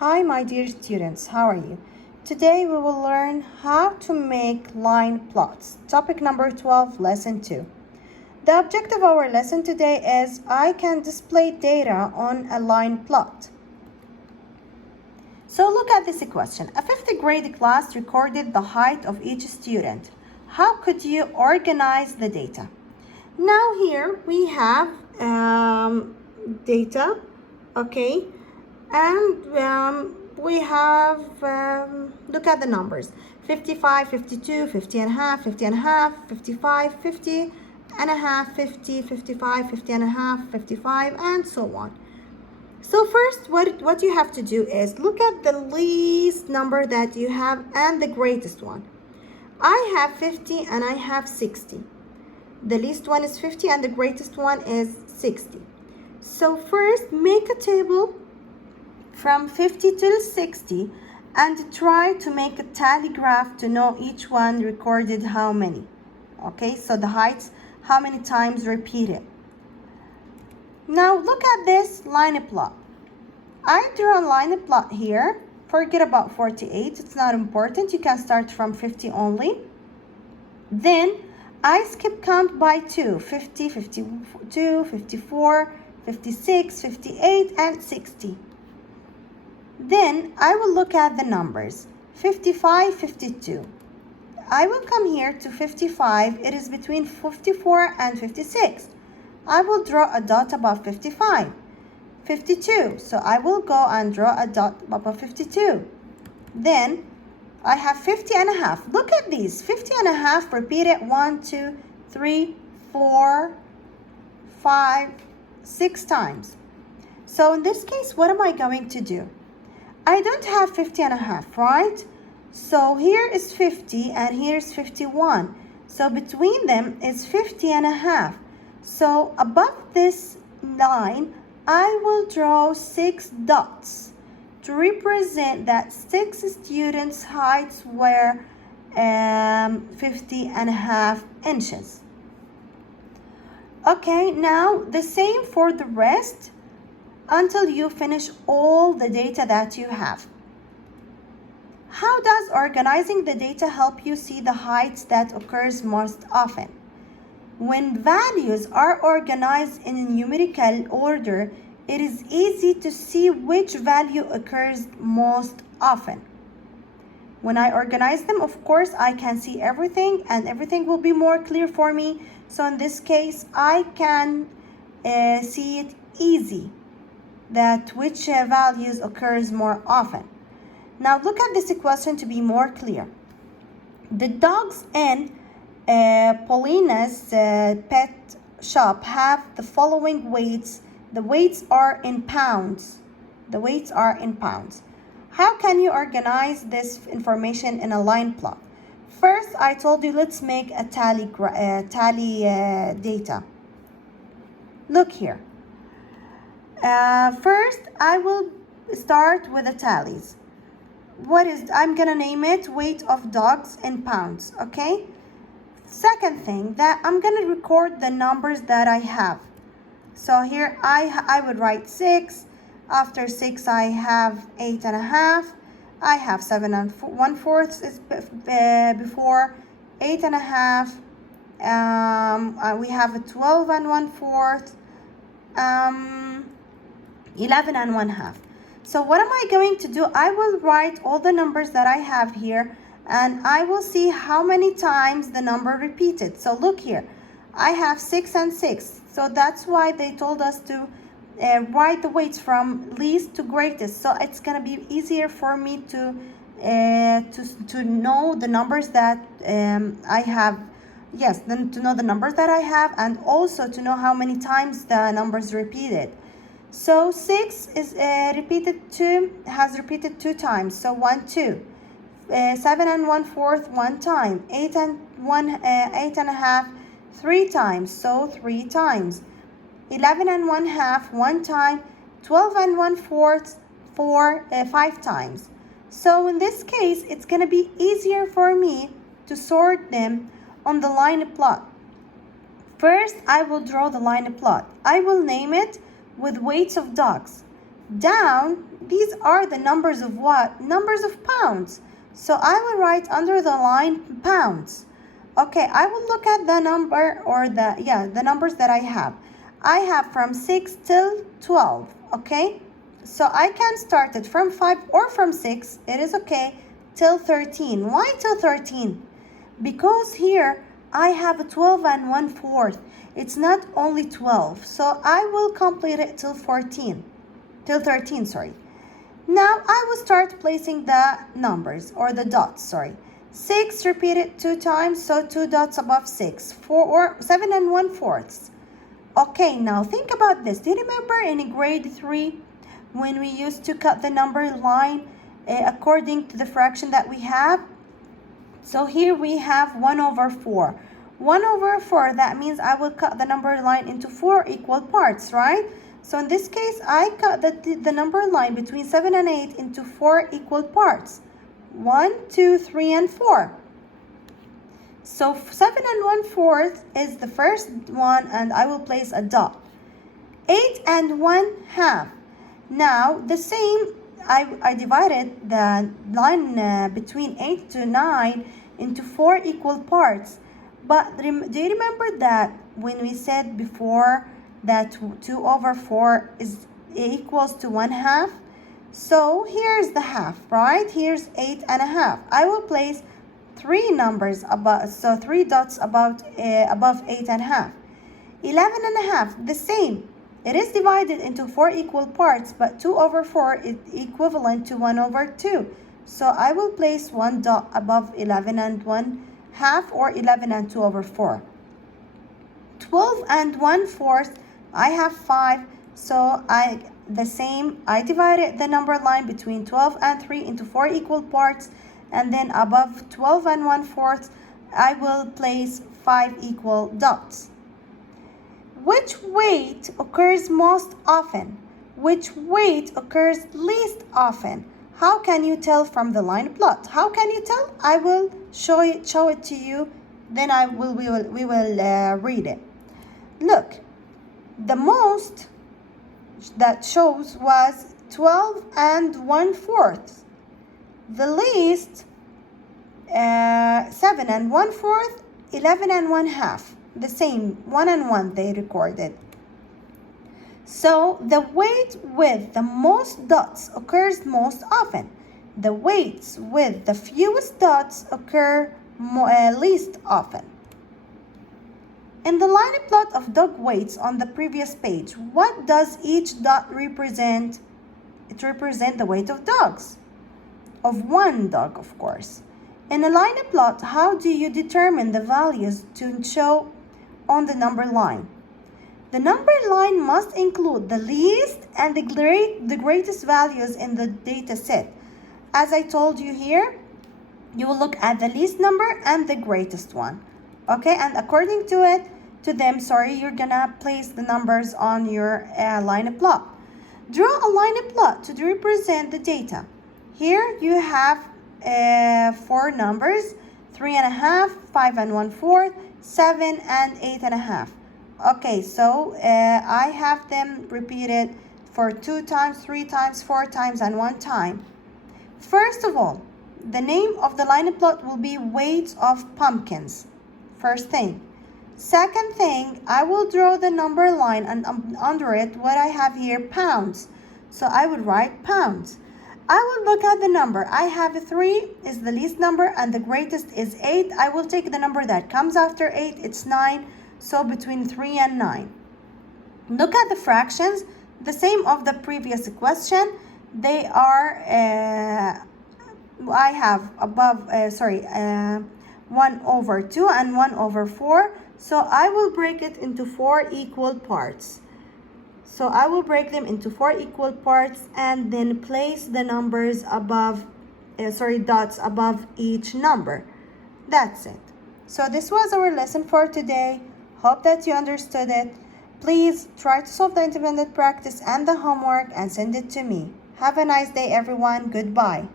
Hi, my dear students, how are you? Today we will learn how to make line plots. Topic number 12, lesson 2. The objective of our lesson today is I can display data on a line plot. So look at this question. A fifth grade class recorded the height of each student. How could you organize the data? Now here we have data, okay? And we have, look at the numbers, 55, 52, 50 and a half, 50 and a half, 55, 50 and a half, 50, 55, 50 and a half, 55, and so on. So first, what you have to do is look at the least number that you have and the greatest one. I have 50 and I have 60. The least one is 50 and the greatest one is 60. So first, make a table from 50 till 60 and try to make a tally graph to know each one recorded how many. Okay, so the heights, how many times repeated. Now look at this line plot. I draw a line plot here. Forget about 48, it's not important. You can start from 50 only. Then I skip count by 2, 50, 52, 54, 56, 58, and 60. Then I will look at the numbers, 55, 52. I will come here to 55. It is between 54 and 56. I will draw a dot above 55. 52, so I will go and draw a dot above 52. Then I have 50 and a half. Look at these, 50 and a half repeated 1, 2, 3, 4, 5, 6 times. So in this case, what am I going to do? I don't have 50 and a half, right? So here is 50 and here's 51. So between them is 50 and a half. So above this line, I will draw 6 dots to represent that 6 students' heights were 50 and a half inches. Okay, now the same for the rest until you finish all the data that you have. How does organizing the data help you see the heights that occurs most often? When values are organized in numerical order, it is easy to see which value occurs most often. When I organize them, of course, I can see everything and everything will be more clear for me. So in this case, I can see it easy that which values occurs more often. Now look at this question to be more clear. The dogs in Paulina's pet shop have the following weights. The weights are in pounds. The weights are in pounds. How can you organize this information in a line plot? First, I told you let's make a tally data. Look here. First, I will start with the tallies. I'm gonna name it weight of dogs in pounds, okay? Second thing, that I'm gonna record the numbers that I have. So here I would write 6. After 6, I have 8 and a half. I have 7 and 1/4 is before 8 and a half. We have a 12 and 1/4. 11 and 1/2. So what am I going to do? I will write all the numbers that I have here and I will see how many times the number repeated. So look here, I have 6 and 6. So that's why they told us to write the weights from least to greatest. So it's gonna be easier for me to know the numbers that I have. Yes, then to know the numbers that I have and also to know how many times the numbers repeated. So 6 is has repeated 2 times. So 1, 2. 7 and 1/4 1 time. 8 and a half 3 times. So 3 times. 11 and 1/2 1 time. 12 and 1/4 5 times. So in this case, it's gonna be easier for me to sort them on the line plot. First, I will draw the line plot. I will name it with weights of dogs. Down, these are the numbers of what? Numbers of pounds. So I will write under the line pounds. Okay, I will look at the number or the numbers that I have. I have from 6 till 12, okay? So I can start it from 5 or from 6, it is okay, till 13. Why till 13? Because here I have a 12 and 1/4. It's not only 12, so I will complete it till 13, sorry. Now I will start placing the numbers or the dots, sorry. 6 repeated 2 times, so 2 dots above 6. 4 or 7 and 1/4. Okay, now think about this. Do you remember in grade 3 when we used to cut the number line according to the fraction that we have? So here we have 1/4. 1/4, that means I will cut the number line into 4 equal parts, right? So in this case, I cut the number line between 7 and 8 into 4 equal parts. 1, 2, 3, and 4. So 7 and 1/4 is the first one, and I will place a dot. 8 and 1/2. Now the same, I divided the line between 8 to 9 into 4 equal parts. But do you remember that when we said before that 2/4 is equals to 1/2? So here's the half, right? Here's 8.5. I will place 3 numbers above, so 3 dots above 8.5. 11.5, the same. It is divided into 4 equal parts, but 2/4 is equivalent to 1/2. So I will place 1 dot above 11 and 1/2, or 11 and 2/4. 12 and 1/4, I have 5, so I divided the number line between 12 and 3 into 4 equal parts, and then above 12 and 1/4, I will place 5 equal dots. Which weight occurs most often? Which weight occurs least often? How can you tell from the line plot? How can you tell? I will show it to you, then we will read it. Look, the most that shows was 12 and 1/4. The least 7 and 1/4, 11 and 1/2. The same, 1 and 1 they recorded. So the weight with the most dots occurs most often. The weights with the fewest dots occur least often. In the line plot of dog weights on the previous page, what does each dot represent? It represents the weight of dogs. Of one dog, of course. In a line plot, how do you determine the values to show on the number line? The number line must include the least and the greatest values in the data set. As I told you here, you will look at the least number and the greatest one. Okay, and according to them, you're gonna place the numbers on your line plot. Draw a line plot to represent the data. Here you have 4 numbers, 3.5, 5 and 1/4, 7 and 8.5. Okay, so I have them repeated for 2 times, 3 times, 4 times, and 1 time. First of all, the name of the line plot will be weights of pumpkins. First thing. Second thing, I will draw the number line, and under it, what I have here, pounds. So I would write pounds. I will look at the number. I have 3 is the least number, and the greatest is 8. I will take the number that comes after 8. It's 9. So between 3 and 9. Look at the fractions, the same of the previous question. They are, I have above, 1/2 and 1/4. So I will break it into 4 equal parts. So I will break them into 4 equal parts and then place the numbers above, dots above each number. That's it. So this was our lesson for today. Hope that you understood it. Please try to solve the independent practice and the homework and send it to me. Have a nice day, everyone. Goodbye.